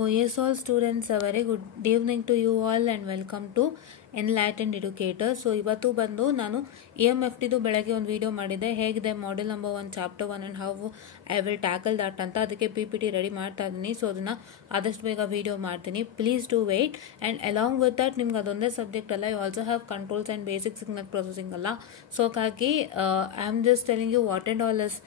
So yes, all students, a very good evening to you all and welcome to Enlightened Educator. So ಇವತ್ತು ಬಂದು ನಾನು EMFTದು ಬೆಳಗ್ಗೆ ಒಂದು video ಮಾಡಿದ್ದೆ, ಹೇಗಿದೆ model number 1 chapter 1 and how I will tackle that ಅಂತ. ಅದಕ್ಕೆ PPT ರೆಡಿ ಮಾಡ್ತಾ ಇದ್ದೀನಿ. ಸೊ ಅದನ್ನ ಆದಷ್ಟು ಬೇಗ ವಿಡಿಯೋ ಮಾಡ್ತೀನಿ. Please do wait. And along with that ನಿಮ್ಗೆ ಅದೊಂದೇ ಸಬ್ಜೆಕ್ಟ್ ಅಲ್ಲ, you also have controls and basic signal processing ಅಲ್ಲ. ಸೊ ಹಾಗಾಗಿ I am just telling you what and all is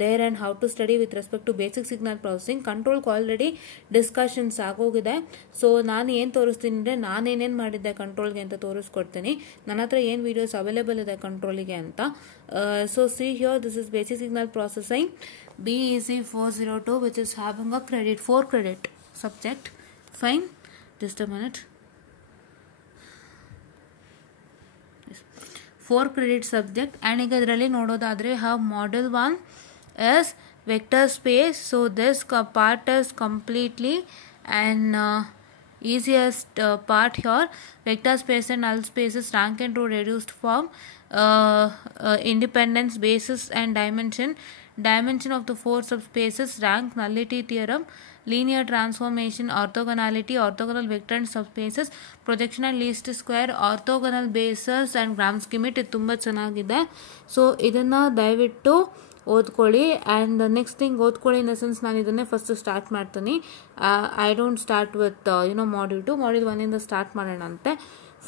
there and how to study with respect to basic signal processing. Control already discussions ಆಗೋಗಿದೆ. So ನಾನು ಏನು ತೋರಿಸ್ತೀನಿ ಅಂದರೆ ನಾನೇನೇನು ಮಾಡಿದ್ದೆ ಕಂಟ್ರೋಲ್ಗೆ ಅಂತ ತೋರಿಸ್ಕೊಡ್ತೀನಿ. ನನ್ನ ಹತ್ರ ಏನು ವೀಡಿಯೋಸ್ ಅವೈಲೇಬಲ್ ಇದೆ ಕಂಟ್ರೋಲಿಗೆ ಅಂತ. So see here, this is basic signal processing BEC 402 which is having a 4 credit subject. Fine, just a minute. 4 credit subject and ಈಗ ಇದರಲ್ಲಿ ನೋಡೋದಾದರೆ have model 1 is vector space. So this part is completely and easiest part here. Vector space and null spaces rank into reduced form, independence, basis and dimension of the 4 subspaces, rank, nullity theorem, linear transformation, orthogonality, orthogonal vector and subspaces, projection and least square, orthogonal bases and gram scheme. ಇದು ತುಂಬ ಚೆನ್ನಾಗಿದೆ. So ಇದನ್ನು ದಯವಿಟ್ಟು ಓದ್ಕೊಳ್ಳಿ. And next thing ಓದ್ಕೊಳ್ಳಿ in the sense ನಾನು ಇದನ್ನೇ first start ಮಾಡ್ತೀನಿ. I don't start with module 2, module 1 start ಮಾಡೋಣ ಅಂತೆ.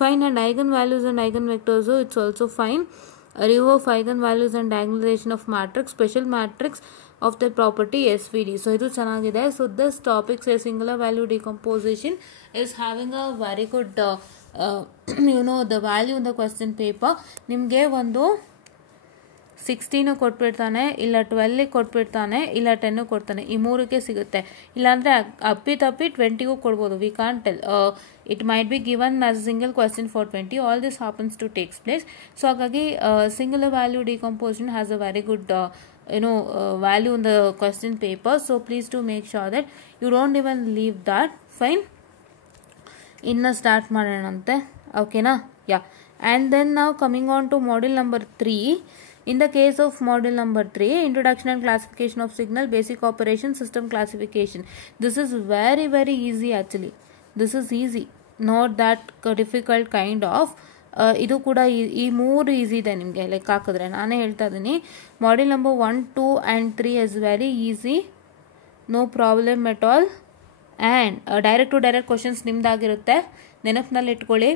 Fine. And eigen values and eigen vectors it's also fine. Review of eigen values and diagonalization of matrix, special matrix of the property SVD. So ಇದು ಚೆನ್ನಾಗಿದೆ. So this topic says singular value decomposition is having a very good the value in the question paper. ನಿಮಗೆ ಒಂದು 16 ಕೊಟ್ಬಿಡ್ತಾನೆ, ಇಲ್ಲ 12 ಕೊಟ್ಬಿಡ್ತಾನೆ, ಇಲ್ಲ 10 ಕೊಡ್ತಾನೆ. ಈ ಮೂರಕ್ಕೆ ಸಿಗುತ್ತೆ. ಇಲ್ಲಾಂದರೆ ಅಪ್ಪಿತಪ್ಪಿ 20ಗೂ ಕೊಡ್ಬೋದು. We can't tell. It might be given as single question for 20. All this happens to takes place. So ಹಾಗಾಗಿ singular value decomposition has a very good value in the question paper. So please do make sure that you don't even leave that. Fine. Inna start madanante. Okay na? Yeah. And then now coming on to model number 3. In the case of model number 3, introduction and classification of signal, basic operation, system classification. This is very very easy actually. This is easy, not that difficult kind of. ಇದು ಕೂಡ ಈ ಮೂರು easy ಇದೆ ನಿಮಗೆ ಲೆಕ್ಕ ಹಾಕಿದ್ರೆ. ನಾನೇ ಹೇಳ್ತಾ ಇದ್ದೀನಿ model number 1, 2 and 3 is very easy, no problem at all. And direct to direct questions ನಿಮ್ದಾಗಿರುತ್ತೆ, ನೆನಪಿನಲ್ಲಿ ಇಟ್ಕೊಳ್ಳಿ.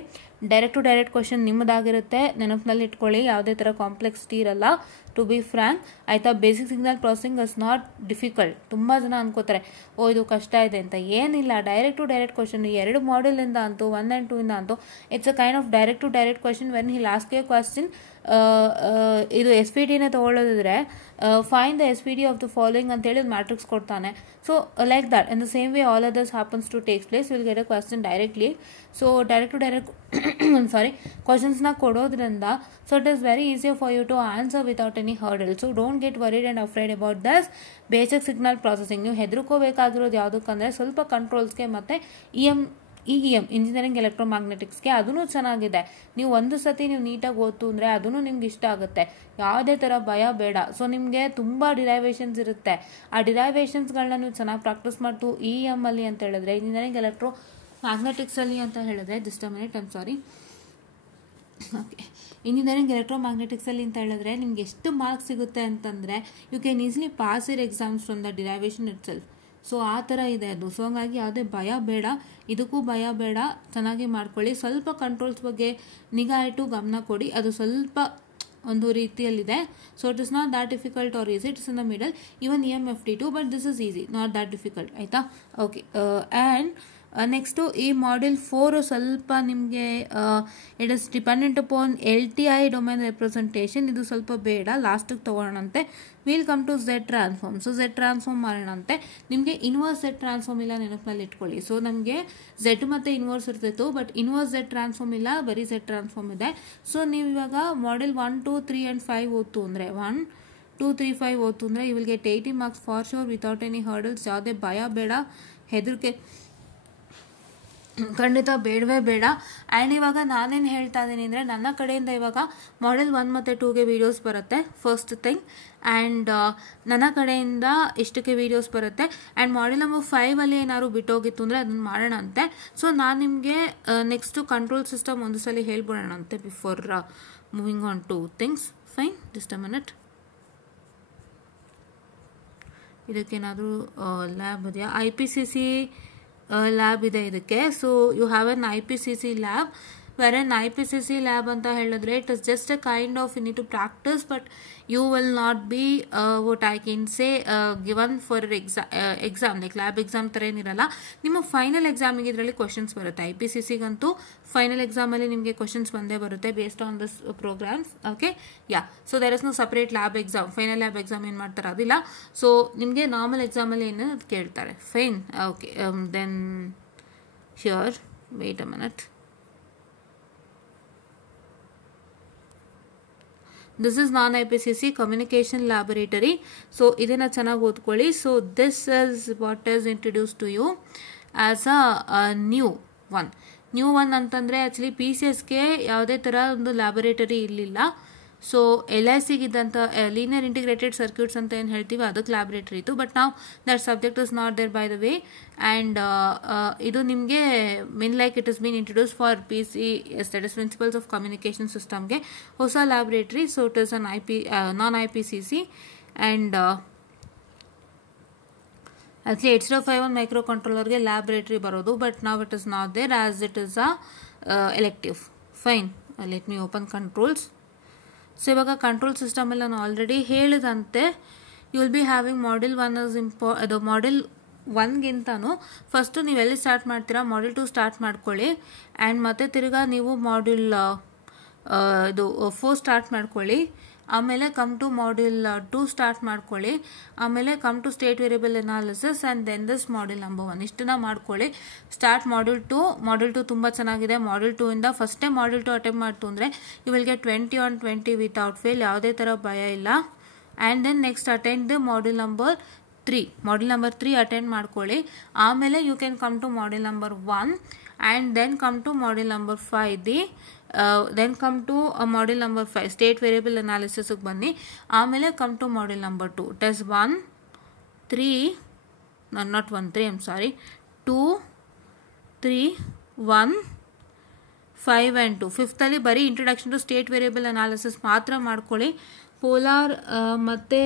ಡೈರೆಕ್ಟ್ ಟು ಡೈರೆಕ್ಟ್ ಕ್ವಶನ್ ನಿಮ್ಮದಾಗಿರುತ್ತೆ, ನೆನಪಿನಲ್ಲಿ ಇಟ್ಕೊಳ್ಳಿ. ಯಾವುದೇ ಥರ ಕಾಂಪ್ಲೆಕ್ಸಿಟಿ ಇರಲ್ಲ, ಟು ಬಿ ಫ್ರ್ಯಾಂಕ್. ಆಯಿತಾ? Basic signal processing is not difficult. ತುಂಬ ಜನ ಅನ್ಕೋತಾರೆ ಇದು ಕಷ್ಟ ಇದೆ ಅಂತ. ಏನಿಲ್ಲ, ಡೈರೆಕ್ಟ್ ಟು ಡೈರೆಕ್ಟ್ ಕ್ವಶನ್ 2 ಮಾಡೆಲಿಂದ ಅಂತೂ 1 and 2 ಅಂತೂ it's a kind of direct to direct question. When he last a question, ಇದು SVDನೇ ತೊಗೊಳ್ಳೋದಿದ್ರೆ fine the SVD of the following ಅಂತೇಳಿ ಒಂದು ಮ್ಯಾಟ್ರಿಕ್ಸ್ ಕೊಡ್ತಾನೆ. So like that in the same way all others happens to takes place, will get a question directly. So direct to direct ಕ್ವಶನ್ಸ್ನ ಕೊಡೋದ್ರಿಂದ so it is very easy for you to answer without any hurdle. So don't get worried and afraid about this basic signal processing. ನೀವು ಹೆದರ್ಕೋಬೇಕಾಗಿರೋದು ಯಾವುದಕ್ಕಂದರೆ ಸ್ವಲ್ಪ ಕಂಟ್ರೋಲ್ಸ್ಗೆ ಮತ್ತು EEM engineering ಎಲೆಕ್ಟ್ರೋಮ್ಯಾಗ್ನೆಟಿಕ್ಸ್ಗೆ. ಅದೂ ಚೆನ್ನಾಗಿದೆ. ನೀವು ಒಂದು ಸತಿ ನೀವು ನೀಟಾಗಿ ಓದ್ತು ಅಂದರೆ ಅದೂ ನಿಮ್ಗೆ ಇಷ್ಟ ಆಗುತ್ತೆ. ಯಾವುದೇ ಥರ ಭಯ ಬೇಡ. ಸೊ ನಿಮಗೆ ತುಂಬ ಡಿರೈವೇಷನ್ಸ್ ಇರುತ್ತೆ. ಆ ಡಿರೈವೇಷನ್ಸ್ಗಳನ್ನ ನೀವು ಚೆನ್ನಾಗಿ ಪ್ರಾಕ್ಟೀಸ್ ಮಾಡ್ತು EEM ಅಲ್ಲಿ ಅಂತ ಹೇಳಿದ್ರೆ, ಇಂಜಿನಿಯರಿಂಗ್ ಎಲೆಕ್ಟ್ರೋ ಮ್ಯಾಗ್ನೆಟಿಕ್ಸಲ್ಲಿ ಅಂತ ಹೇಳಿದ್ರೆ, just a minute, I'm sorry. Okay, engineering ಎಲೆಕ್ಟ್ರೋಮ್ಯಾಗ್ನೆಟಿಕ್ಸಲ್ಲಿ ಅಂತ ಹೇಳಿದ್ರೆ ನಿಮ್ಗೆ ಎಷ್ಟು ಮಾರ್ಕ್ಸ್ ಸಿಗುತ್ತೆ ಅಂತಂದರೆ you can easily pass your exams from the derivation itself. So ಆ ಥರ ಇದೆ ಅದು. ಸೊ ಹಂಗಾಗಿ ಯಾವುದೇ ಭಯ ಬೇಡ, ಇದಕ್ಕೂ ಭಯ ಬೇಡ. ಚೆನ್ನಾಗಿ ಮಾಡ್ಕೊಳ್ಳಿ. ಸ್ವಲ್ಪ ಕಂಟ್ರೋಲ್ಸ್ ಬಗ್ಗೆ ನಿಗಾ ಇಟ್ಟು ಗಮನ ಕೊಡಿ. ಅದು ಸ್ವಲ್ಪ ಒಂದು ರೀತಿಯಲ್ಲಿದೆ. So it is not that difficult or easy, it's in the middle. Even EMFT2, but this is easy, not that difficult. ಆಯಿತಾ? ಓಕೆ. ಆ್ಯಂಡ್ ನೆಕ್ಸ್ಟು ಈ ಮಾಡೆಲ್ 4 ಸ್ವಲ್ಪ ನಿಮಗೆ it is dependent upon LTI domain representation. ಇದು ಸ್ವಲ್ಪ ಬೇಡ, ಲಾಸ್ಟಿಗೆ ತೊಗೊಳ್ಳೋಣಂತೆ. Will come to Z transform. So Z transform ಮಾಡೋಣಂತೆ. ನಿಮಗೆ ಇನ್ವರ್ಸ್ Z ಟ್ರಾನ್ಸ್ಫಾರ್ಮ್ ಇಲ್ಲ, ನೆನಪಿನಲ್ಲಿ ಇಟ್ಕೊಳ್ಳಿ. ಸೊ ನಮಗೆ Z ಮತ್ತು ಇನ್ವರ್ಸ್ ಇರ್ತಿತ್ತು, ಬಟ್ ಇನ್ವರ್ಸ್ Z ಟ್ರಾನ್ಸ್ಫಾರ್ಮ್ ಇಲ್ಲ, ಬರೀ Z ಟ್ರಾನ್ಸ್ಫಾರ್ಮ್ ಇದೆ. ಸೊ ನೀವು ಇವಾಗ ಮಾಡೆಲ್ 1, 2, 3 and 5 ಓದ್ತು ಅಂದರೆ 1, 2, 3, 5 ಓದ್ತು ಅಂದರೆ you will get 80 marks for sure without any hurdles. ಯಾವುದೇ ಭಯ ಬೇಡ, ಹೆದರಿಕೆ ಖಂಡಿತ ಬೇಡವೇ ಬೇಡ. ಆ್ಯಂಡ್ ಇವಾಗ ನಾನೇನು ಹೇಳ್ತಾ ಇದ್ದೀನಿ ಅಂದರೆ, ನನ್ನ ಕಡೆಯಿಂದ ಇವಾಗ ಮಾಡೆಲ್ 1 ಮತ್ತು 2ಗೆ ವೀಡಿಯೋಸ್ ಬರುತ್ತೆ ಫಸ್ಟ್ ಥಿಂಗ್. ಆ್ಯಂಡ್ ನನ್ನ ಕಡೆಯಿಂದ ಇಷ್ಟಕ್ಕೆ ವೀಡಿಯೋಸ್ ಬರುತ್ತೆ. ಆ್ಯಂಡ್ ಮಾಡೆಲ್ ನಂಬರ್ 5ಅಲ್ಲಿ ಏನಾದ್ರು ಬಿಟ್ಟೋಗಿತ್ತು ಅಂದರೆ ಅದನ್ನು ಮಾಡೋಣ ಅಂತೆ. ಸೊ ನಾನು ನಿಮಗೆ ನೆಕ್ಸ್ಟು ಕಂಟ್ರೋಲ್ ಸಿಸ್ಟಮ್ ಒಂದು ಸಲ ಹೇಳ್ಬಿಡೋಣ ಅಂತೆ before moving on to things. Fine, just a minute. ಇದಕ್ಕೇನಾದರೂ ಲ್ಯಾಬ್ ಇದೆಯಾ? IPCC ಲ್ಯಾಬ್ ಇದೆ ಇದಕ್ಕೆ. So you have an IPCC lab. wherein IPCC lab ಅಂತ ಹೇಳಿದ್ರೆ it is just a kind of you need to practice, but you will not be what I can say given for exam like lab exam ತರ ಏನಿರಲ್ಲ. ನಿಮ್ಮ final ಎಕ್ಸಾಮಿಗೆ ಇದರಲ್ಲಿ questions ಬರುತ್ತೆ. IPCCಗಂತೂ final ಎಕ್ಸಾಮಲ್ಲಿ ನಿಮಗೆ questions ಬಂದೇ ಬರುತ್ತೆ based on this programs. Okay, yeah. So there is no separate lab exam. Final lab exam ಏನು ಮಾಡ್ತಾರೆ ಅದಿಲ್ಲ. ಸೊ ನಿಮಗೆ ನಾರ್ಮಲ್ ಎಕ್ಸಾಮಲ್ಲಿ ಏನು ಅದು ಕೇಳ್ತಾರೆ. Fine, okay. Then here wait a minute. This is non IPCC communication laboratory. So ಇದನ್ನು ಚೆನ್ನಾಗಿ ಓದ್ಕೊಳ್ಳಿ. So this is what is introduce to you as a new one ಅಂತಂದರೆ ಆ್ಯಕ್ಚುಲಿ PCSಗೆ ಯಾವುದೇ ಥರ ಒಂದು ಲ್ಯಾಬೊರೇಟರಿ ಇರಲಿಲ್ಲ. ಸೊ LICಗಿದ್ದಂಥ ಲೀನಿಯರ್ ಇಂಟಿಗ್ರೇಟೆಡ್ ಸರ್ಕ್ಯೂಟ್ಸ್ ಅಂತ ಏನು ಹೇಳ್ತೀವಿ ಅದಕ್ಕೆ ಲ್ಯಾಬೊರೇಟರಿ ಇತ್ತು. ಬಟ್ ನಾವು that subject is not there by the way. And ಇದು ನಿಮಗೆ mean like it is bean introduce for PCS, that is principles of communication ಸಿಸ್ಟಮ್ಗೆ ಹೊಸ laboratory. So it is an non IPCC. And actually 8051 ಮೈಕ್ರೋ ಕಂಟ್ರೋಲರ್ಗೆ laboratory ಬರೋದು, but ನಾವು it is not there as it is a elective. Fine, let me open controls. So ಇವಾಗ control ಸಿಸ್ಟಮಲ್ಲಿ ನಾನು already ಹೇಳಿದಂತೆ you will be having model 1 is ಅದು model 1ಗಿಂತನೂ ಫಸ್ಟು ನೀವು ಎಲ್ಲಿ ಸ್ಟಾರ್ಟ್ ಮಾಡ್ತೀರಾ ಮಾಡೆಲ್ 2 ಸ್ಟಾರ್ಟ್ ಮಾಡ್ಕೊಳ್ಳಿ. ಆ್ಯಂಡ್ ಮತ್ತೆ ತಿರ್ಗಾ ನೀವು ಮಾಡೆಲ್ 4 ಸ್ಟಾರ್ಟ್ ಮಾಡ್ಕೊಳ್ಳಿ. ಆಮೇಲೆ ಕಮ್ ಟು ಮಾಡೆಲ್ 2 ಸ್ಟಾರ್ಟ್ ಮಾಡ್ಕೊಳ್ಳಿ. ಆಮೇಲೆ come to state variable analysis and then this model number 1 ಇಷ್ಟನ್ನ ಮಾಡ್ಕೊಳ್ಳಿ. ಸ್ಟಾರ್ಟ್ ಮಾಡೆಲ್ 2 ತುಂಬ ಚೆನ್ನಾಗಿದೆ. ಮಾಡೆಲ್ 2ಇಂದ ಫಸ್ಟ್ ಟೈಮ್ ಮಾಡೆಲ್ 2 ಅಟೆಂಪ್ಟ್ ಮಾಡ್ತು ಅಂದರೆ you will get 20 on 20 without fail. ಯಾವುದೇ ಥರ ಭಯ ಇಲ್ಲ. And then next attend the model number 3 attend ಮಾಡ್ಕೊಳ್ಳಿ. ಆಮೇಲೆ you can come to model number 1 and then come to model number 5 then come to model number 5 state variable analysis ಬನ್ನಿ. ಆಮೇಲೆ come to model number 2 test 1 3 no not 1 3 I'm sorry 2 3 1 5 and 2. Fifth ಅಲ್ಲಿ ಬರೀ introduction to state variable analysis ಮಾತ್ರ ಮಾಡ್ಕೊಳ್ಳಿ. Polar ಮತ್ತು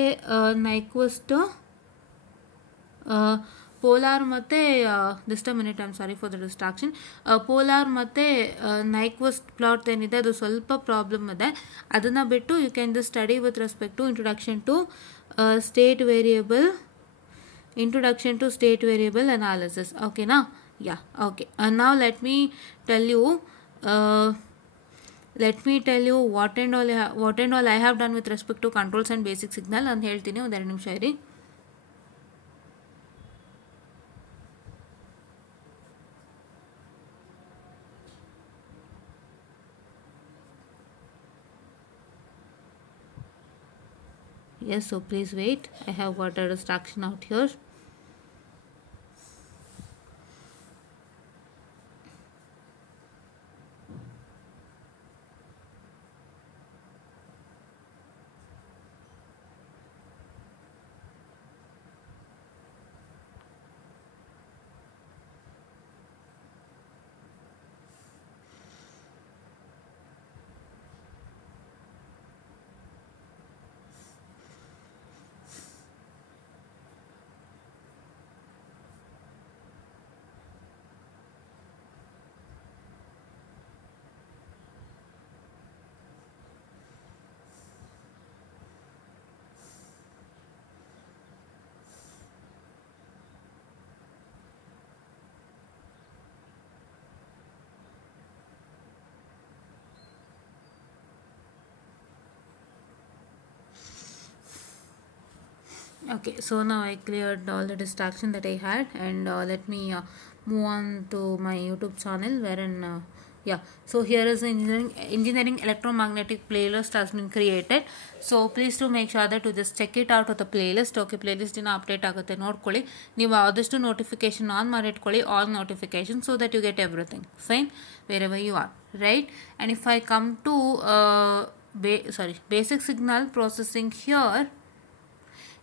Nyquist polar ಮತ್ತು just a minute, I'm sorry for the distraction. Polar ಮತ್ತು Nyquist plot ಏನಿದೆ ಅದು ಸ್ವಲ್ಪ ಪ್ರಾಬ್ಲಮ್ ಇದೆ. ಅದನ್ನು ಬಿಟ್ಟು you can just study with respect to introduction to state variable analysis. ಓಕೆನಾ? Yeah, okay. ನಾವ್ let me tell you what and all I have done with respect to controls and basic signal ಅಂತ ಹೇಳ್ತೀನಿ. ಒಂದು 2 ನಿಮಿಷ ಇರಿ. Yes, so please wait. I have got a distraction out here. Okay, so now I cleared all the distraction that I had, and let me move on to my YouTube channel, wherein Yeah, so here is the engineering electromagnetic playlist has been created. So please to make sure that you just check it out of the playlist. Okay, playlist in update ಆಗುತ್ತೆ ನೋಡ್ಕೊಳ್ಳಿ. ನೀವು ಆದಷ್ಟು notification on ಮಾಡಿಟ್ಕೊಳ್ಳಿ, all notifications, so that you get everything fine wherever you are, right? And if I come to basic signal processing here,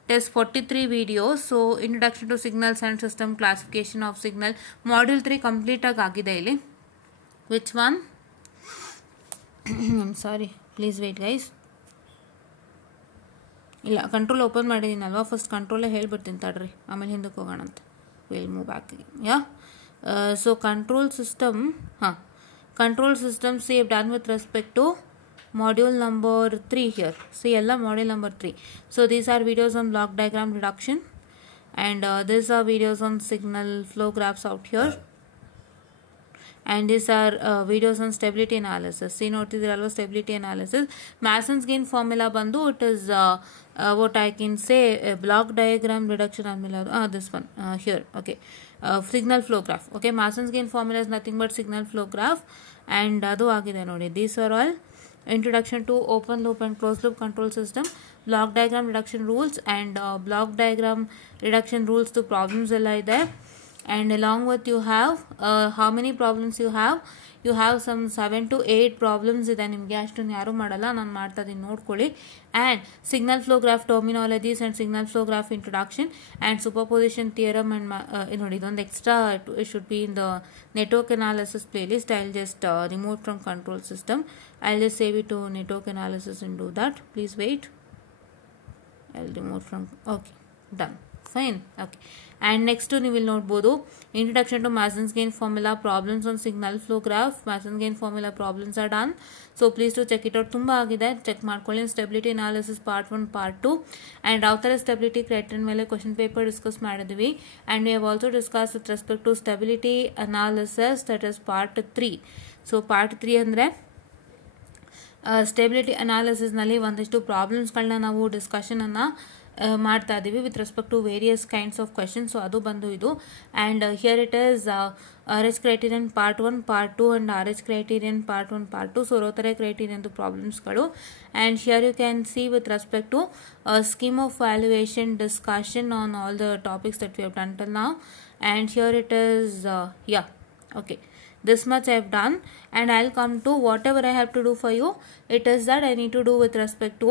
it is 43 videos. So introduction to signals and system, classification of signal, module 3 complete ಆಗಿದೆ ಇಲ್ಲಿ. Which one? I'm sorry, please wait guys. ಇಲ್ಲ control open ಮಾಡಿದ್ದೀನಲ್ವಾ, first ಕಂಟ್ರೋಲೇ ಹೇಳ್ಬಿಡ್ತೀನಿ ತಡ್ರಿ, ಆಮೇಲೆ ಹಿಂದಕ್ಕೆ ಹೋಗೋಣ ಅಂತ. Will move back yeah. So control system, control system C have done with respect to module number 3 here. See ಎಲ್ಲ module number 3. So these are videos on block diagram reduction, and these are videos on signal flow graphs out here, and these are videos on stability analysis. See notidiralva stability analysis. Mason's gain formula bandu, it is what I can say, block diagram reduction formula, this one here. Okay, signal flow graph. Okay, Mason's gain formula is nothing but signal flow graph, and adu agide nodi. These are all introduction to open loop and closed loop control system, block diagram reduction rules, and block diagram reduction rules to problems ella ide. And along with you have how many problems you have some 7 to 8 problems ಇದೆ. ನಿಮಗೆ ಅಷ್ಟೊಂದು ಯಾರು ಮಾಡಲ್ಲ, ನಾನು ಮಾಡ್ತಾ ಇದ್ದೀನಿ ನೋಡ್ಕೊಳ್ಳಿ. And signal flow graph terminologies and signal flow graph introduction and superposition theorem, and ನೋಡಿ ಇದೊಂದು extra, it should be in the network analysis playlist. I'll just remove from control system. I'll just save it to network analysis and do that. Please wait. I'll remove from, okay, done, fine. Okay, and next you will ನೋಡ್ಬೋದು introduction to Mason's gain formula, problems on signal flow graph. Mason's gain formula problems are done, so please to check it out. ತುಂಬ ಆಗಿದೆ, check ಮಾಡ್ಕೊಳ್ಳಿ. stability analysis part 1 part 2 and Rauther stability criterion ಮೇಲೆ question paper discuss ಮಾಡಿದ್ವಿ, and we have also discussed with respect to stability analysis, that is part 3. so part 3 ಅಂದರೆ stability ಅನಾಲಿಸಿಸ್ನಲ್ಲಿ ಒಂದಿಷ್ಟು ಪ್ರಾಬ್ಲಮ್ಸ್ಗಳನ್ನ ನಾವು ಡಿಸ್ಕಷನನ್ನು ಮಾಡ್ತಾ ಇದ್ದೀವಿ with respect to various kinds of questions. So ಅದು ಬಂದು ಇದು, and here it is RH criterion part 1 part 2 and RH criterion part 1 part 2. So ರೋತರೆ ಕ್ರೈಟೀರಿಯನ್ದು ಪ್ರಾಬ್ಲಮ್ಸ್ಗಳು, and here you can see with respect to scheme of valuation discussion on all the topics that we have done till now, and here it is okay, this much I have done, and I'll come to whatever I have to do for you. It is that I need to do with respect to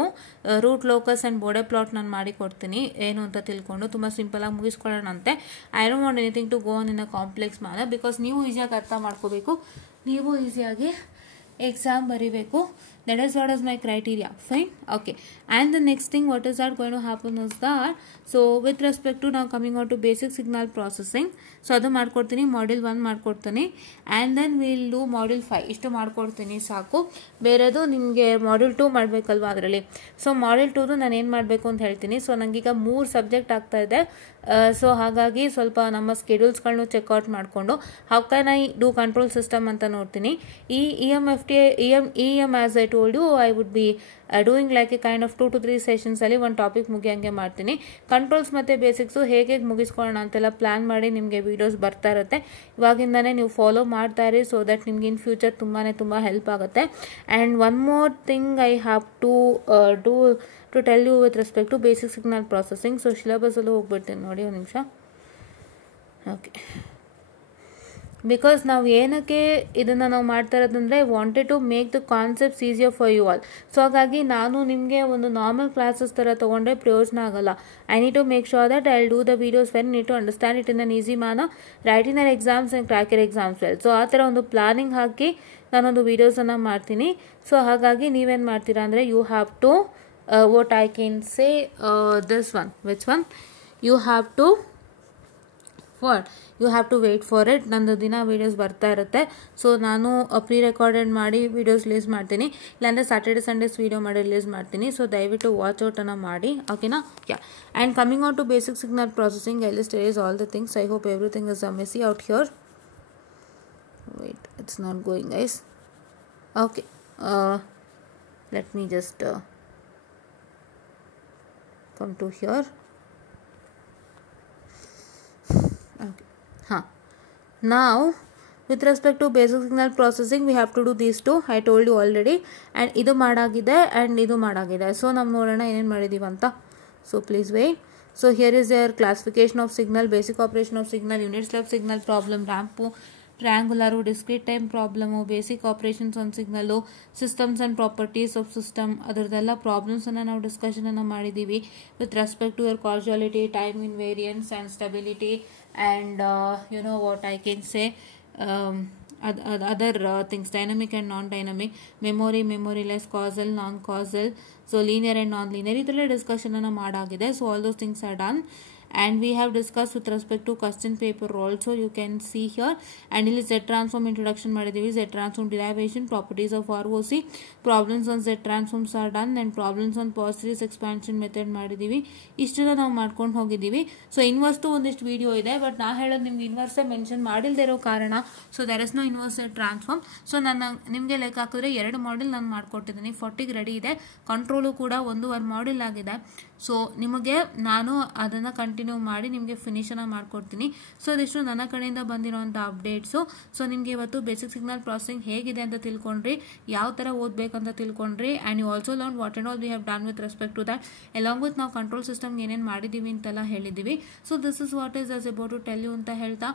root locus and Bode plot ನಾನು ಮಾಡಿ ಕೊಡ್ತೀನಿ ಏನು ಅಂತ ತಿಳ್ಕೊಂಡು ತುಂಬ simple ಆಗಿ ಮುಗಿಸ್ಕೊಳ್ಳೋಣಂತೆ. I don't want anything to go on in a complex manner, because ನೀವು ಈಸಿಯಾಗಿ ಅರ್ಥ ಮಾಡ್ಕೋಬೇಕು, ನೀವು ಈಸಿಯಾಗಿ ಎಕ್ಸಾಮ್ ಬರೀಬೇಕು. That is what is my criteria. Fine. Okay. And the next thing what is that going to happen is that, so with respect to now coming on to basic signal processing, so adu ಮಾಡ್ಕೊಡ್ತೀನಿ, module 1 ಮಾಡ್ಕೊಡ್ತೀನಿ, and then we'll do module 5. ಇಷ್ಟು ಮಾಡ್ಕೊಡ್ತೀನಿ ಸಾಕು. ಬೇರೆದು ನಿಮಗೆ module 2 ಮಾಡಬೇಕಲ್ವಾ ಅದರಲ್ಲಿ. So module 2 ನಾನು ಏನು ಮಾಡಬೇಕು ಅಂತ ಹೇಳ್ತೀನಿ. ಸೊ ನನಗೀಗ 3 ಸಬ್ಜೆಕ್ಟ್ ಆಗ್ತಾ ಇದೆ, ಸೊ ಹಾಗಾಗಿ ಸ್ವಲ್ಪ ನಮ್ಮ ಸ್ಕೆಡ್ಯೂಲ್ಸ್ಗಳನ್ನೂ ಚೆಕ್ಔಟ್ ಮಾಡಿಕೊಂಡು how can I do control system ಅಂತ ನೋಡ್ತೀನಿ. EM as I told you, I would be doing like a kind of 2 to 3 sessions ಅಲ್ಲಿ ಒಂದು ಟಾಪಿಕ್ ಮುಗಿಯಂಗೆ ಮಾಡ್ತೀನಿ. ಕಂಟ್ರೋಲ್ಸ್ ಮತ್ತು ಬೇಸಿಕ್ಸು ಹೇಗೆ ಮುಗಿಸ್ಕೊಳ್ಳೋಣ ಅಂತೆಲ್ಲ ಪ್ಲ್ಯಾನ್ ಮಾಡಿ ನಿಮಗೆ ವೀಡಿಯೋಸ್ ಬರ್ತಾ ಇರುತ್ತೆ. ಇವಾಗಿಂದನೇ ನೀವು ಫಾಲೋ ಮಾಡ್ತಾ ಇರಿ, ಸೊ ದಟ್ ನಿಮ್ಗೆ ಇನ್ ಫ್ಯೂಚರ್ ತುಂಬ ಹೆಲ್ಪ್ ಆಗುತ್ತೆ. And one more thing I have to do to tell you with respect to basic signal processing. So ಸಿಲೆಬಸಲ್ಲೂ ಹೋಗ್ಬಿಡ್ತೀನಿ ನೋಡಿ ಒಂದು ನಿಮಿಷ. ಓಕೆ, ಬಿಕಾಸ್ ನಾವು ಏನಕ್ಕೆ ಇದನ್ನು ನಾವು ಮಾಡ್ತಾ ಇರೋದಂದರೆ I wanted to make the concepts easier for you all. So ಹಾಗಾಗಿ ನಾನು ನಿಮಗೆ ಒಂದು ನಾರ್ಮಲ್ ಕ್ಲಾಸಸ್ ಥರ ತೊಗೊಂಡ್ರೆ ಪ್ರಯೋಜನ ಆಗೋಲ್ಲ. I need to make sure that I will do the videos when need to understand it in an easy manner, right in your exams and crack your exams well. So ಆ ಥರ ಒಂದು planning ಹಾಕಿ ನಾನೊಂದು ವೀಡಿಯೋಸನ್ನು ಮಾಡ್ತೀನಿ. So ಹಾಗಾಗಿ ನೀವೇನು ಮಾಡ್ತೀರಾ ಅಂದರೆ you have to what I can say, this one, which one, you have to wait for it. ನಂದು ದಿನ ವೀಡಿಯೋಸ್ ಬರ್ತಾ ಇರುತ್ತೆ, ಸೊ ನಾನು ಪ್ರೀ ರೆಕಾರ್ಡೆಡ್ ಮಾಡಿ ವೀಡಿಯೋಸ್ ರಿಲೀಸ್ ಮಾಡ್ತೀನಿ, ಇಲ್ಲಾಂದರೆ ಸ್ಯಾಟರ್ಡೆ ಸಂಡೇಸ್ ವೀಡಿಯೋ ಮಾಡಿ ರಿಲೀಸ್ ಮಾಡ್ತೀನಿ. ಸೊ ದಯವಿಟ್ಟು ವಾಚ್ ಔಟನ್ನು ಮಾಡಿ, ಓಕೆನಾ? Yeah. And coming on to basic signal processing, I list is all the things. I hope everything is messy out here. Wait, it's not going guys. Okay, let me just come to here. Okay, now with respect to basic signal processing we have to do these to. I told you already. And ಇದು ಮಾಡಾಗಿದೆ and ಇದು ಮಾಡಾಗಿದೆ. So ನಾವು ನೋಡೋಣ ಏನೇನು ಮಾಡಿದ್ದೀವಿ ಅಂತ. So please wait. So here is your classification of signal, basic operation of signal, unit step signal problem, ramp, triangular, discrete time problem, basic operations on signal, systems and properties of system. ಅದರದೆಲ್ಲ problems ಅನ್ನು ನಾವು discussion ಅನ್ನು ಮಾಡಿದ್ದೀವಿ with respect to your causality, time invariance and stability and you know what I can say other things, dynamic and non-dynamic, memory, memoryless, causal, non-causal, so linear and non-linear. ಇದೆಲ್ಲ discussion ಅನ್ನು ಮಾಡಾಗಿದೆ. So all those things are done. And we have discussed with respect to question paper also, you can see here. And ಇಲ್ಲಿ Z transform introduction ಮಾಡಿದ್ದೀವಿ, Z transform derivation, properties of ROC, problems on Z transforms are done, and problems on power series expansion method ಮಾಡಿದ್ದೀವಿ. ಇಷ್ಟನ್ನು ನಾವು ಮಾಡ್ಕೊಂಡು ಹೋಗಿದ್ದೀವಿ. So inverse to ಒಂದಿಷ್ಟು video ಇದೆ, but ನಾ ಹೇಳೋದು ನಿಮ್ಗೆ ಇನ್ವರ್ಸೇ ಮೆನ್ಷನ್ ಮಾಡಿಲ್ಲದೆ ಇರೋ ಕಾರಣ so there is no inverse Z transform. So ನಾನು ನಿಮಗೆ ಲೆಕ್ಕ ಹಾಕಿದ್ರೆ 2 ಮಾಡೆಲ್ ನಾನು ಮಾಡಿಕೊಟ್ಟಿದ್ದೀನಿ. 40ಗೆ ರೆಡಿ ಇದೆ. ಕಂಟ್ರೋಲು ಕೂಡ 1.5 ಮಾಡೆಲ್ ಆಗಿದೆ. ಸೊ ನಿಮಗೆ ನಾನು ಅದನ್ನು ಕಂಟಿನ್ಯೂ ಮಾಡಿ ನಿಮಗೆ ಫಿನಿಶನ್ನು ಮಾಡಿಕೊಡ್ತೀನಿ. ಸೊ ಇದಿಷ್ಟು ನನ್ನ ಕಡೆಯಿಂದ ಬಂದಿರೋಂಥ ಅಪ್ಡೇಟ್ಸು. ಸೊ ನಿಮಗೆ ಇವತ್ತು ಬೇಸಿಕ್ ಸಿಗ್ನಲ್ ಪ್ರಾಸೆಸಿಂಗ್ ಹೇಗಿದೆ ಅಂತ ತಿಳ್ಕೊಂಡ್ರಿ, ಯಾವ ಥರ ಓದಬೇಕಂತ ತಿಳ್ಕೊಂಡ್ರಿ. And you also learn what and all we have done with respect to that, along with ನಾವು ಕಂಟ್ರೋಲ್ ಸಿಸ್ಟಮ್ಗೆ ಏನೇನು ಮಾಡಿದ್ದೀವಿ ಅಂತೆಲ್ಲ ಹೇಳಿದ್ದೀವಿ. So this is what is us about to tell you ಅಂತ ಹೇಳ್ತಾ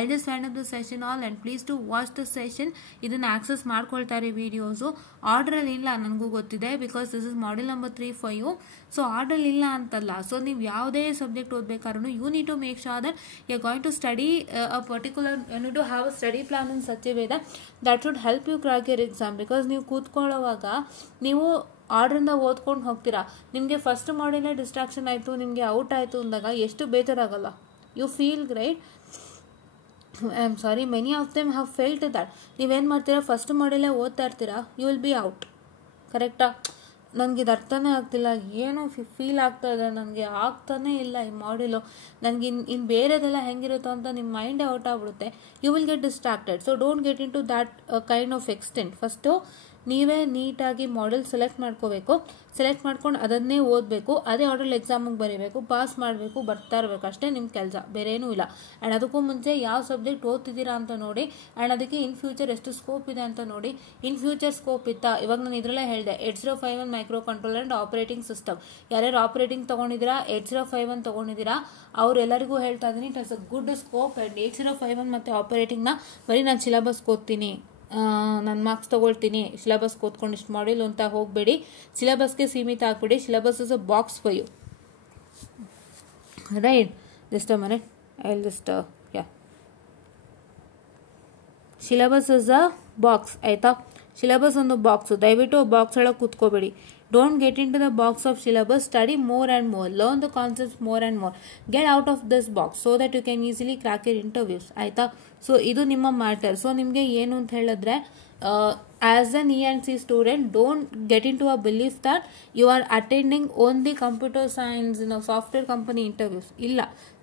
I just stand up the session all and please to watch the session. ಇದನ್ನು access ಮಾಡ್ಕೊಳ್ತಾರೆ ವಿಡಿಯೋಸು. ಆರ್ಡ್ರಲ್ಲಿ ಇಲ್ಲ ನನಗೂ ಗೊತ್ತಿದೆ, because this is model number 3 for you. So order ಇಲ್ಲ ಅಂತಲ್ಲ. ಸೊ ನೀವು ಯಾವುದೇ ಸಬ್ಜೆಕ್ಟ್ ಓದಬೇಕಾದ್ರೂ you need to make sure that you are going to study a particular, you need to have a study plan in such a way that should help you crack your exam. Because ನೀವು ಕೂತ್ಕೊಳ್ಳೋವಾಗ ನೀವು ಆರ್ಡ್ರಿಂದ ಓದ್ಕೊಂಡು ಹೋಗ್ತೀರಾ, ನಿಮಗೆ first ಮಾಡಲೇ distraction ಆಯಿತು, ನಿಮಗೆ out ಆಯಿತು ಅಂದಾಗ ಎಷ್ಟು ಬೇಜಾರಾಗಲ್ಲ. You feel great. I am sorry, many of them have felt that. ನೀವೇನು ಮಾಡ್ತೀರಾ, ಫಸ್ಟ್ ಮಾಡಲೇ ಓದ್ತಾ ಇರ್ತೀರಾ, ಯು ವಿಲ್ ಬಿ ಔಟ್. ಕರೆಕ್ಟಾ? ನನಗೆ ಇದು ಅರ್ಥನೇ ಆಗ್ತಿಲ್ಲ, ಏನೋ ಫೀಲ್ ಆಗ್ತಾ ಇದೆ, ನನಗೆ ಆಗ್ತಾನೇ ಇಲ್ಲ ಈ ಮಾಡೆಲು, ನನಗೆ ಇನ್ನು ಬೇರೆದೆಲ್ಲ ಹೆಂಗಿರುತ್ತೋ ಅಂತ ನಿಮ್ಮ ಮೈಂಡೇ ಔಟ್ ಆಗ್ಬಿಡುತ್ತೆ. You will get distracted. So don't get into that kind of extent. First ನೀವೇ ನೀಟಾಗಿ ಮಾಡೆಲ್ ಸೆಲೆಕ್ಟ್ ಮಾಡ್ಕೋಬೇಕು. ಸೆಲೆಕ್ಟ್ ಮಾಡ್ಕೊಂಡು ಅದನ್ನೇ ಓದಬೇಕು. ಅದೇ ಆರ್ಡರಲ್ಲಿ ಎಕ್ಸಾಮಿಗೆ ಬರೀಬೇಕು, ಪಾಸ್ ಮಾಡಬೇಕು, ಬರ್ತಾ ಇರಬೇಕು. ಅಷ್ಟೇ ನಿಮ್ಮ ಕೆಲಸ, ಬೇರೆ ಏನೂ ಇಲ್ಲ. ಆ್ಯಂಡ್ ಅದಕ್ಕೂ ಮುಂಚೆ ಯಾವ ಸಬ್ಜೆಕ್ಟ್ ಓದ್ತಿದ್ದೀರಾ ಅಂತ ನೋಡಿ. ಆ್ಯಂಡ್ ಅದಕ್ಕೆ ಇನ್ ಫ್ಯೂಚರ್ ಎಷ್ಟು ಸ್ಕೋಪ್ ಇದೆ ಅಂತ ನೋಡಿ. ಇನ್ ಫ್ಯೂಚರ್ ಸ್ಕೋಪ್ ಇತ್ತಾ, ಇವಾಗ ನಾನು ಇದರಲ್ಲೇ ಹೇಳಿದೆ 8051 micro controller and operating system. ಯಾರ್ಯಾರು ಆಪರೇಟಿಂಗ್ ತೊಗೊಂಡಿದ್ದೀರಾ, 8051 ತೊಗೊಂಡಿದ್ದೀರಾ, ಅವರೆಲ್ಲರಿಗೂ ಹೇಳ್ತಾ ಇದ್ದೀನಿ it has a good scope. And 8051 ಮತ್ತು ಆಪರೇಟಿಂಗ್ನ ಬರೀ ನಾನು ಸಿಲೆಬಸ್ ಓದ್ತೀನಿ, ನಾನು ಮಾರ್ಕ್ಸ್ ತೊಗೊಳ್ತೀನಿ, ಸಿಲೆಬಸ್ ಓದ್ಕೊಂಡು ಇಷ್ಟು ಮಾಡಿಲ್ಲ ಅಂತ ಹೋಗಬೇಡಿ. ಸಿಲೆಬಸ್ಗೆ ಸೀಮಿತ ಆಗ್ಬಿಡಿ. Syllabus is a box for you, right? Just a minute, I will just syllabus is a box, ಆಯಿತಾ? ಸಿಲೆಬಸ್ ಒಂದು ಬಾಕ್ಸು. ದಯವಿಟ್ಟು ಬಾಕ್ಸ್ ಒಳಗೆ ಕೂತ್ಕೋಬೇಡಿ. Don't get into the box of syllabus. Study more and more. Learn the concepts more and more. Get out of this box so that you can easily crack your interviews. ಆಯಿತಾ? So ಇದು ನಿಮ್ಮ matter. So ನಿಮಗೆ ಏನು ಅಂತ ಹೇಳಿದ್ರೆ, as an E&C student, don't get into a belief that you are attending only computer science in a software company interviews. ಇಲ್ಲ,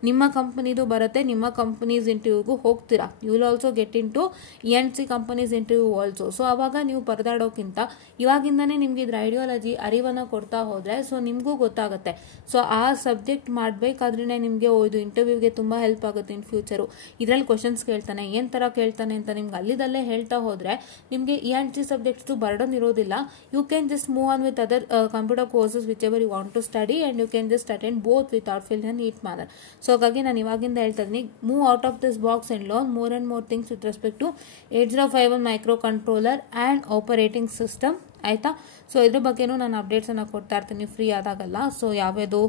ನಿಮ್ಮ ಕಂಪನಿದು ಬರುತ್ತೆ, ನಿಮ್ಮ ಕಂಪನೀಸ್ ಇಂಟರ್ವ್ಯೂಗೂ ಹೋಗ್ತೀರಾ. You will also get into E&C companies interview also. So ಆವಾಗ ನೀವು ಪರದಾಡೋಕ್ಕಿಂತ ಇವಾಗಿಂದನೇ ನಿಮ್ಗೆ ಇದ್ರ ಐಡಿಯಾಲಜಿ ಅರಿವನ್ನು ಕೊಡ್ತಾ ಹೋದರೆ ಸೊ ನಿಮಗೂ ಗೊತ್ತಾಗುತ್ತೆ. ಸೊ ಆ ಸಬ್ಜೆಕ್ಟ್ ಮಾಡಬೇಕಾದ್ರೇ ನಿಮಗೆ ಇದು ಇಂಟರ್ವ್ಯೂಗೆ ತುಂಬ ಹೆಲ್ಪ್ ಆಗುತ್ತೆ ಇನ್ ಫ್ಯೂಚರು. ಇದರಲ್ಲಿ ಕ್ವಶನ್ಸ್ ಕೇಳ್ತಾನೆ, ಏನು ಥರ ಕೇಳ್ತಾನೆ ಅಂತ ನಿಮ್ಗೆ ಅಲ್ಲಿದಲ್ಲೇ ಹೇಳ್ತಾ ಹೋದರೆ ನಿಮಗೆ E&C ಸಬ್ಜೆಕ್ಟ್ಸು ಬರ್ಡನ್ ಇರೋದಿಲ್ಲ. You can just move on with other computer courses whichever you want to study and you can just attend both without fail in neat manner. So ಹಾಗಾಗಿ ನಾನು ಇವಾಗಿಂದ ಹೇಳ್ತಾ ಇದ್ದೀನಿ, move out of this box and learn more and more things with respect to 8051 micro controller and operating system. ಆಯಿತಾ? So ಇದ್ರ ಬಗ್ಗೆನೂ ನಾನು ಅಪ್ಡೇಟ್ಸನ್ನು ಕೊಡ್ತಾ ಇರ್ತೀನಿ ಫ್ರೀ ಆದಾಗಲ್ಲ. ಸೊ ಯಾವ್ಯಾವುದು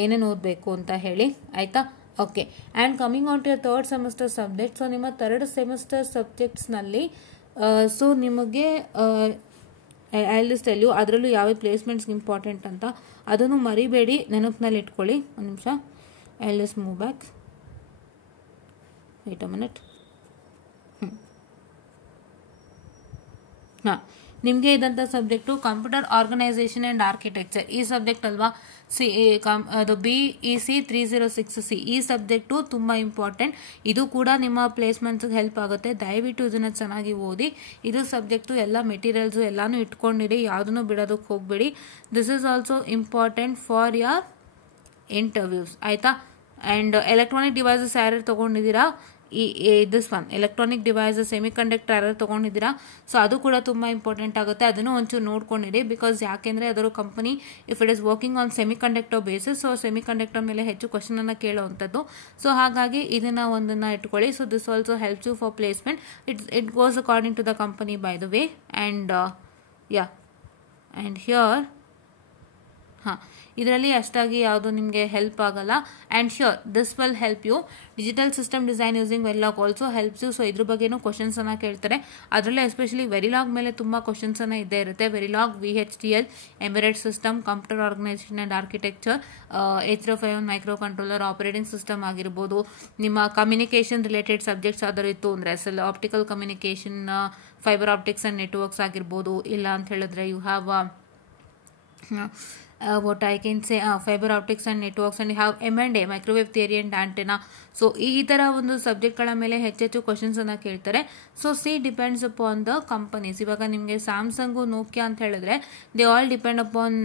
ಏನೇನು ಓದಬೇಕು ಅಂತ ಹೇಳಿ. ಆಯಿತಾ? Okay. And coming on to your 3rd semester subject. So ನಿಮ್ಮ 3rd ಸೆಮಿಸ್ಟರ್ ಸಬ್ಜೆಕ್ಟ್ಸ್ನಲ್ಲಿ ಸೊ ನಿಮಗೆ ಐ ವಿಲ್ ಟೆಲ್ ಯು ಅದರಲ್ಲೂ ಯಾವ ಪ್ಲೇಸ್ಮೆಂಟ್ಸ್ಗೆ ಇಂಪಾರ್ಟೆಂಟ್ ಅಂತ, ಅದನ್ನು ಮರಿಬೇಡಿ, ನೆನಪಿನಲ್ಲಿ ಇಟ್ಕೊಳ್ಳಿ. ಒಂದು ನಿಮಿಷ, I will just move back, wait a minute. ಹಾಂ, ನಿಮಗೆ ಇದಂಥ subject computer organisation and architecture. ಈ ಸಬ್ಜೆಕ್ಟ್ ಅಲ್ವಾ, ಅದು BEC 306C. ಈ ಸಬ್ಜೆಕ್ಟು ತುಂಬ ಇಂಪಾರ್ಟೆಂಟ್. ಇದು ಕೂಡ ನಿಮ್ಮ ಪ್ಲೇಸ್ಮೆಂಟ್ಸ್ಗೆ ಹೆಲ್ಪ್ ಆಗುತ್ತೆ. ದಯವಿಟ್ಟು ಇದನ್ನು ಚೆನ್ನಾಗಿ ಓದಿ. ಇದು ಸಬ್ಜೆಕ್ಟು ಎಲ್ಲ ಮೆಟೀರಿಯಲ್ಸು ಎಲ್ಲನೂ ಇಟ್ಕೊಂಡಿರಿ, ಯಾವುದನ್ನು ಬಿಡೋದಕ್ಕೆ ಹೋಗಬೇಡಿ. This is also important for your interviews. ಆಯಿತಾ? ಆ್ಯಂಡ್ ಎಲೆಕ್ಟ್ರಾನಿಕ್ ಡಿವೈಸಸ್ ಯಾರ್ಯಾರು ತೊಗೊಂಡಿದ್ದೀರಾ, this one electronic devices semiconductor ಯಾರು ತೊಗೊಂಡಿದ್ದೀರಾ, ಸೊ ಅದು ಕೂಡ ತುಂಬ ಇಂಪಾರ್ಟೆಂಟ್ ಆಗುತ್ತೆ. ಅದನ್ನು ಒಂಚೂರು ನೋಡ್ಕೊಂಡಿರಿ. ಬಿಕಾಸ್ ಯಾಕೆಂದರೆ ಅದರ company if it is working on semiconductor basis, so semiconductor ಮೇಲೆ ಹೆಚ್ಚು ಕ್ವಶನನ್ನು ಕೇಳುವಂಥದ್ದು. ಸೊ ಹಾಗಾಗಿ ಇದನ್ನು ಒಂದನ್ನು ಇಟ್ಕೊಳ್ಳಿ. So this also helps you for placement. It goes according to the company by the way. And here ಇದರಲ್ಲಿ ಅಷ್ಟಾಗಿ ಯಾವುದು ನಿಮಗೆ ಹೆಲ್ಪ್ ಆಗಲ್ಲ. And sure this will help you. Digital system design using Verilog also helps you. So ಇದ್ರ ಬಗ್ಗೆನೂ ಕ್ವಶನ್ಸನ್ನು ಕೇಳ್ತಾರೆ. ಅದರಲ್ಲೇ especially Verilog ಮೇಲೆ ತುಂಬ ಕ್ವಶನ್ಸನ್ನು ಇದ್ದೇ ಇರುತ್ತೆ. Verilog, VHDL, embedded system, computer organisation and architecture, 8051 micro controller, operating system ಆಗಿರ್ಬೋದು. ನಿಮ್ಮ ಕಮ್ಯುನಿಕೇಷನ್ ರಿಲೇಟೆಡ್ ಸಬ್ಜೆಕ್ಟ್ಸ್ ಯಾವ್ದಾರು ಇತ್ತು ಅಂದರೆ optical communication, fibre optics and networks ಆಗಿರ್ಬೋದು. ಇಲ್ಲ ಅಂತ ಹೇಳಿದ್ರೆ you have what I can say fiber optics and networks, and you have M&A microwave theory and antenna. So ಈ ಥರ ಒಂದು ಸಬ್ಜೆಕ್ಟ್ಗಳ ಮೇಲೆ ಹೆಚ್ಚೆಚ್ಚು ಕ್ವಶನ್ಸನ್ನು ಕೇಳ್ತಾರೆ. So depends upon the companies. ಇವಾಗ ನಿಮಗೆ ಸ್ಯಾಮ್ಸಂಗು, ನೋಕಿಯಾ ಅಂತ ಹೇಳಿದ್ರೆ they all depend upon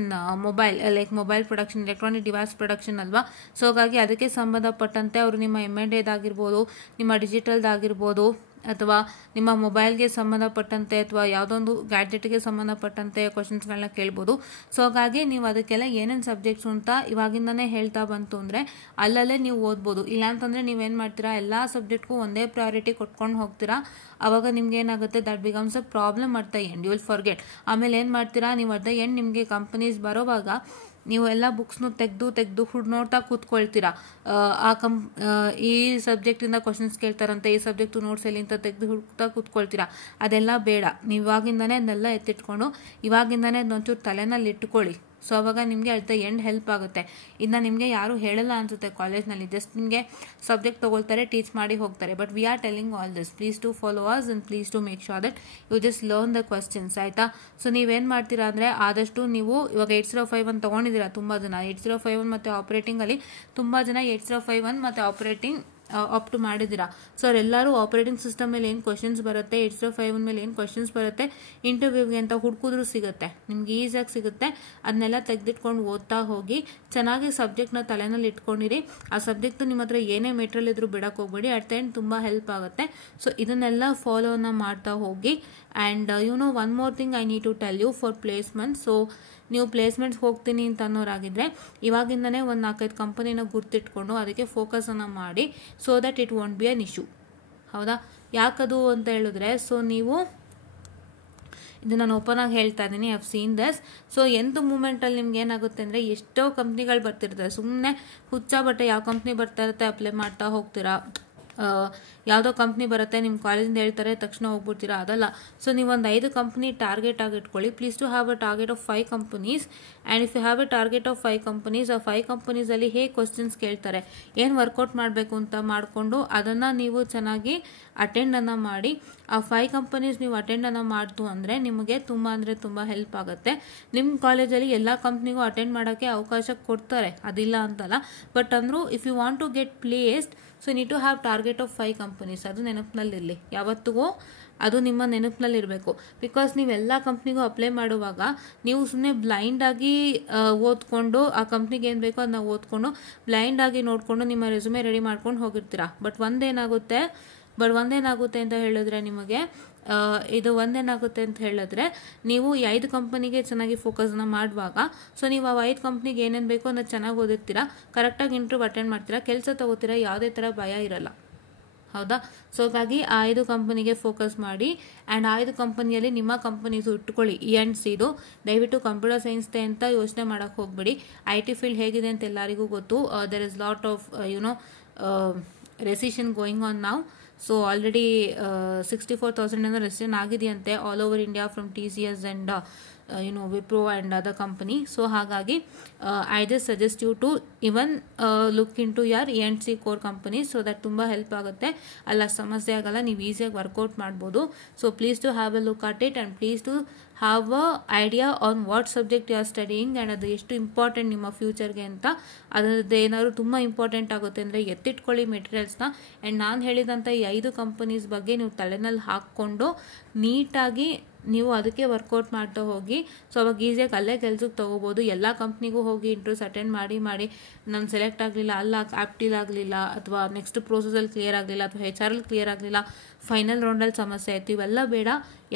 mobile, like mobile production, electronic device production ಅಲ್ವಾ. ಸೊ ಹಾಗಾಗಿ ಅದಕ್ಕೆ ಸಂಬಂಧಪಟ್ಟಂತೆ ಅವರು ನಿಮ್ಮ M&Aದಾಗಿರ್ಬೋದು, ನಿಮ್ಮ ಡಿಜಿಟಲ್ದಾಗಿರ್ಬೋದು, ಅಥವಾ ನಿಮ್ಮ ಮೊಬೈಲ್ಗೆ ಸಂಬಂಧಪಟ್ಟಂತೆ ಅಥವಾ ಯಾವುದೊಂದು ಗ್ಯಾಡ್ಜೆಟ್ಗೆ ಸಂಬಂಧಪಟ್ಟಂತೆ ಕ್ವಶನ್ಸ್ಗಳನ್ನ ಕೇಳ್ಬೋದು. ಸೊ ಹಾಗಾಗಿ ನೀವು ಅದಕ್ಕೆಲ್ಲ ಏನೇನು ಸಬ್ಜೆಕ್ಟ್ಸು ಅಂತ ಇವಾಗಿಂದನೇ ಹೇಳ್ತಾ ಬಂತು ಅಂದರೆ ಅಲ್ಲಲ್ಲೇ ನೀವು ಓದ್ಬೋದು. ಇಲ್ಲಾಂತಂದರೆ ನೀವೇನು ಮಾಡ್ತೀರಾ, ಎಲ್ಲ ಸಬ್ಜೆಕ್ಟ್ಗೂ ಒಂದೇ ಪ್ರಯಾರಿಟಿ ಕೊಟ್ಕೊಂಡು ಹೋಗ್ತೀರಾ. ಆವಾಗ ನಿಮ್ಗೆ ಏನಾಗುತ್ತೆ, that becomes a problem at the end. You will forget. ಆಮೇಲೆ ಏನು ಮಾಡ್ತೀರಾ, ನೀವು ಅಟ್ ದ ಎಂಡ್ ನಿಮಗೆ ಕಂಪನೀಸ್ ಬರೋವಾಗ ನೀವು ಎಲ್ಲ ಬುಕ್ಸ್ನು ತೆಗೆದು ನೋಡ್ತಾ ಕೂತ್ಕೊಳ್ತೀರಾ. ಈ ಸಬ್ಜೆಕ್ಟಿಂದ ಕ್ವಶನ್ಸ್ ಕೇಳ್ತಾರಂತೆ, ಈ ಸಬ್ಜೆಕ್ಟು ನೋಟ್ಸ್ ಎಲ್ಲಿ ಅಂತ ತೆಗೆದು ಹುಡುಕ್ತಾ ಕೂತ್ಕೊಳ್ತೀರಾ. ಅದೆಲ್ಲ ಬೇಡ. ನೀವು ಇವಾಗಿಂದನೇ ಅದನ್ನೆಲ್ಲ ಎತ್ತಿಟ್ಕೊಂಡು ಇವಾಗಿಂದನೇ ಅದನ್ನೊಂಚೂರು ತಲೆನಲ್ಲಿ ಇಟ್ಕೊಳ್ಳಿ. ಸೊ ಅವಾಗ ನಿಮಗೆ ಅಟ್ ದ ಎಂಡ್ ಹೆಲ್ಪ್ ಆಗುತ್ತೆ. ಇನ್ನು ನಿಮಗೆ ಯಾರು ಹೇಳಲ್ಲ ಅನಿಸುತ್ತೆ ಕಾಲೇಜ್ನಲ್ಲಿ, ಜಸ್ಟ್ ನಿಮಗೆ ಸಬ್ಜೆಕ್ಟ್ ತೊಗೊಳ್ತಾರೆ, ಟೀಚ್ ಮಾಡಿ ಹೋಗ್ತಾರೆ. But we are telling all this. Please to follow us and please to make sure that you just learn the questions, ಆಯಿತಾ. ಸೊ ನೀವೇನು ಮಾಡ್ತೀರಾ ಅಂದರೆ ಆದಷ್ಟು ನೀವು ಇವಾಗ 8051 ತೊಗೊಂಡಿದ್ದೀರಾ ತುಂಬ ಜನ. 8051 ಮತ್ತು ಆಪ್ರೇಟಿಂಗಲ್ಲಿ ತುಂಬ ಜನ 8051 ಮತ್ತು ಆಪ್ರೇಟಿಂಗ್ ಆಪ್ಟ್ ಮಾಡಿದ್ದೀರಾ. ಸೊ ಅವರೆಲ್ಲರೂ ಆಪರೇಟಿಂಗ್ ಸಿಸ್ಟಮ್ ಮೇಲೆ ಏನು ಕ್ವಶನ್ಸ್ ಬರುತ್ತೆ, 8051 ಮೇಲೆ ಏನು ಕ್ವಶನ್ಸ್ ಬರುತ್ತೆ, ಇಂಟರ್ವ್ಯೂಗೆ ಅಂತ ಹುಡುಕಿದ್ರೂ ಸಿಗುತ್ತೆ, ನಿಮ್ಗೆ ಈಸಿಯಾಗಿ ಸಿಗುತ್ತೆ. ಅದನ್ನೆಲ್ಲ ತೆಗೆದಿಟ್ಕೊಂಡು ಓದ್ತಾ ಹೋಗಿ, ಚೆನ್ನಾಗಿ ಸಬ್ಜೆಕ್ಟ್ನ ತಲೆನಲ್ಲಿ ಇಟ್ಕೊಂಡಿರಿ. ಆ ಸಬ್ಜೆಕ್ಟು ನಿಮ್ಮ ಹತ್ರ ಏನೇ ಮೆಟೀರಿಯಲ್ ಇದ್ರೂ ಬಿಡಕ್ಕೆ ಹೋಗ್ಬೇಡಿ. ಅಟ್ ದ ಎಂಡ್ ತುಂಬ ಹೆಲ್ಪ್ ಆಗುತ್ತೆ. ಸೊ ಇದನ್ನೆಲ್ಲ ಫಾಲೋನ ಮಾಡ್ತಾ ಹೋಗಿ. And one more thing I need to tell you for placement. So ನೀವು ಪ್ಲೇಸ್ಮೆಂಟ್ಸ್ ಹೋಗ್ತೀನಿ ಅಂತ ಅನ್ನೋರಾಗಿದ್ದರೆ ಇವಾಗಿಂದನೇ ಒಂದು 4-5 ಕಂಪನಿನ ಗುರ್ತಿಟ್ಕೊಂಡು ಅದಕ್ಕೆ ಫೋಕಸನ್ನು ಮಾಡಿ. So that it want be an issue. ಹೌದಾ? ಯಾಕದು ಅಂತ ಹೇಳಿದ್ರೆ, ಸೊ ನೀವು ಇದು ನಾನು ಓಪನ್ ಆಗಿ ಹೇಳ್ತಾ ಇದ್ದೀನಿ, I have seen this. So ಮೂಮೆಂಟಲ್ಲಿ ನಿಮ್ಗೆ ಏನಾಗುತ್ತೆ ಅಂದರೆ ಎಷ್ಟೋ ಕಂಪ್ನಿಗಳು ಬರ್ತಿರ್ತಾರೆ. ಸುಮ್ಮನೆ ಹುಚ್ಚ ಬಟ್ಟೆ ಯಾವ ಕಂಪ್ನಿ ಬರ್ತಾ ಇರುತ್ತೆ ಅಪ್ಲೈ ಮಾಡ್ತಾ ಹೋಗ್ತೀರಾ. ಯಾವುದೋ ಕಂಪ್ನಿ ಬರುತ್ತೆ, ನಿಮ್ಮ ಕಾಲೇಜಿಂದ ಹೇಳ್ತಾರೆ, ತಕ್ಷಣ ಹೋಗ್ಬಿಡ್ತೀರಾ, ಅದಲ್ಲ. ಸೊ ನೀವೊಂದು 5 ಕಂಪ್ನಿ ಟಾರ್ಗೆಟ್ ಆಗಿ ಇಟ್ಕೊಳ್ಳಿ. Please to have a target of 5 companies. And if you have a target of 5 companies, ಆ 5 ಕಂಪನೀಸಲ್ಲಿ ಹೇಗೆ ಕ್ವಶನ್ಸ್ ಕೇಳ್ತಾರೆ, ಏನು ವರ್ಕೌಟ್ ಮಾಡಬೇಕು ಅಂತ ಮಾಡಿಕೊಂಡು ಅದನ್ನು ನೀವು ಚೆನ್ನಾಗಿ ಅಟೆಂಡನ್ನು ಮಾಡಿ. ಆ 5 ಕಂಪನೀಸ್ ನೀವು ಅಟೆಂಡನ್ನು ಮಾಡ್ತು ಅಂದರೆ ನಿಮಗೆ ತುಂಬ ಅಂದರೆ ತುಂಬ ಹೆಲ್ಪ್ ಆಗುತ್ತೆ. ನಿಮ್ಮ ಕಾಲೇಜಲ್ಲಿ ಎಲ್ಲ ಕಂಪ್ನಿಗೂ ಅಟೆಂಡ್ ಮಾಡೋಕ್ಕೆ ಅವಕಾಶ ಕೊಡ್ತಾರೆ, ಅದಿಲ್ಲ ಅಂತಲ್ಲ. ಬಟ್ ಅಂದರೂ if you want to get placed, so need to have target of 5 companies. ಅದು ನೆನಪಿನಲ್ಲಿರಲಿ, ಯಾವತ್ತಿಗೂ ಅದು ನಿಮ್ಮ ನೆನಪಿನಲ್ಲಿರಬೇಕು. ಬಿಕಾಸ್ ನೀವೆಲ್ಲ ಕಂಪ್ನಿಗೂ ಅಪ್ಲೈ ಮಾಡುವಾಗ ನೀವು ಸುಮ್ಮನೆ ಬ್ಲೈಂಡಾಗಿ ಓದ್ಕೊಂಡು ಆ ಕಂಪ್ನಿಗೆ ಏನು ಬೇಕೋ ಅದನ್ನ ಓದ್ಕೊಂಡು ಬ್ಲೈಂಡಾಗಿ ನೋಡಿಕೊಂಡು ನಿಮ್ಮ ರೆಸ್ಯೂಮೆ ರೆಡಿ ಮಾಡ್ಕೊಂಡು ಹೋಗಿರ್ತೀರಾ. ಬಟ್ ಒಂದೇನಾಗುತ್ತೆ ಅಂತ ಹೇಳಿದ್ರೆ ನಿಮಗೆ ಒಂದೇನಾಗುತ್ತೆ ಅಂತ ಹೇಳಿದ್ರೆ ನೀವು ಈ 5 ಕಂಪನಿಗೆ ಚೆನ್ನಾಗಿ ಫೋಕಸ್ನ ಮಾಡುವಾಗ, ಸೊ ನೀವು ಆ 5 ಕಂಪ್ನಿಗೆ ಏನೇನು ಬೇಕೋ ಅನ್ನೋ ಚೆನ್ನಾಗಿ ಓದಿರ್ತೀರಾ, ಕರೆಕ್ಟಾಗಿ ಇಂಟರ್ವ್ಯೂ ಅಟೆಂಡ್ ಮಾಡ್ತೀರಾ, ಕೆಲಸ ತಗೋತೀರಾ, ಯಾವುದೇ ಥರ ಭಯ ಇರಲ್ಲ. ಹೌದಾ? ಸೊ ಹಾಗಾಗಿ ಆ 5 ಕಂಪನಿಗೆ ಫೋಕಸ್ ಮಾಡಿ. ಆ್ಯಂಡ್ ಆ 5 ಕಂಪನಿಯಲ್ಲಿ ನಿಮ್ಮ ಕಂಪನೀಸು ಇಟ್ಕೊಳ್ಳಿ. E&Cದು ದಯವಿಟ್ಟು ಕಂಪ್ಯೂಟರ್ ಸೈನ್ಸ್ದೆ ಅಂತ ಯೋಚನೆ ಮಾಡೋಕ್ಕೆ ಹೋಗ್ಬೇಡಿ. IT ಫೀಲ್ಡ್ ಹೇಗಿದೆ ಅಂತ ಎಲ್ಲರಿಗೂ ಗೊತ್ತು. There is lot of recession going on now. So already 64,000 ಏನೋ ರೆಸಿಷನ್ ಆಗಿದೆಯಂತೆ all over India from TCS and Wipro and other company. So ಹಾಗಾಗಿ I just suggest you to even look into your E&C core companies, so that ತುಂಬ help ಆಗುತ್ತೆ. ಅಲ್ಲ ಸಮಸ್ಯೆ ಆಗಲ್ಲ, ನೀವು ಈಸಿಯಾಗಿ ವರ್ಕೌಟ್ ಮಾಡ್ಬೋದು. So please to have a look at it and please to have a idea on what subject you are studying and ಅದು ಎಷ್ಟು ಇಂಪಾರ್ಟೆಂಟ್ ನಿಮ್ಮ ಫ್ಯೂಚರ್ಗೆ ಅಂತ. ಅದ್ರದ್ದು ಏನಾದ್ರು ತುಂಬ ಇಂಪಾರ್ಟೆಂಟ್ ಆಗುತ್ತೆ ಅಂದರೆ ಎತ್ತಿಟ್ಕೊಳ್ಳಿ ಮೆಟೀರಿಯಲ್ಸ್ನ. ಆ್ಯಂಡ್ ನಾನು ಹೇಳಿದಂಥ ಈ 5 ಕಂಪನೀಸ್ ಬಗ್ಗೆ ನೀವು ತಲೆನಲ್ಲಿ ಹಾಕ್ಕೊಂಡು ನೀಟಾಗಿ ನೀವು ಅದಕ್ಕೆ ವರ್ಕೌಟ್ ಮಾಡ್ತಾ ಹೋಗಿ. ಸೊ ಅವಾಗ ಈಸಿಯಾಗಿ ಅಲ್ಲೇ ಕೆಲ್ಸಕ್ಕೆ ತೊಗೋಬೋದು. ಎಲ್ಲ ಕಂಪ್ನಿಗೂ ಹೋಗಿ ಇಂಟರ್ವ್ಯೂಸ್ ಅಟೆಂಡ್ ಮಾಡಿ ನಾನು ಸೆಲೆಕ್ಟ್ ಆಗಲಿಲ್ಲ, ಅಲ್ಲ ಆಪ್ಟಿಲ್ ಆಗಲಿಲ್ಲ, ಅಥವಾ ನೆಕ್ಸ್ಟ್ ಪ್ರೋಸೆಸಲ್ಲಿ ಕ್ಲಿಯರ್ ಆಗಲಿಲ್ಲ, ಅಥವಾ HR ಅಲ್ಲಿ ಕ್ಲಿಯರ್ ಆಗಲಿಲ್ಲ, ಫೈನಲ್ ರೌಂಡಲ್ಲಿ ಸಮಸ್ಯೆ ಆಯಿತು, ಇವೆಲ್ಲ ಬೇಡ.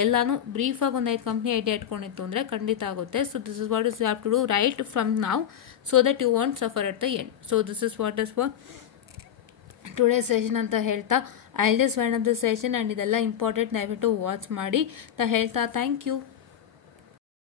ಎಲ್ಲನೂ ಬ್ರೀಫಾಗಿ ಒಂದು 5 ಕಂಪ್ನಿ ಐಡಿಯಾ ಇಟ್ಕೊಂಡಿತ್ತು ಅಂದರೆ ಖಂಡಿತ ಆಗುತ್ತೆ. So this is what is you have to do right from now so that you want suffer at the end. So this is what is for today session ಅಂತ ಹೇಳ್ತಾ I just wind up the session. And ಇದೆಲ್ಲ important, ದಯವಿಟ್ಟು watch ಮಾಡಿ ಅಂತ ಹೇಳ್ತಾ thank you.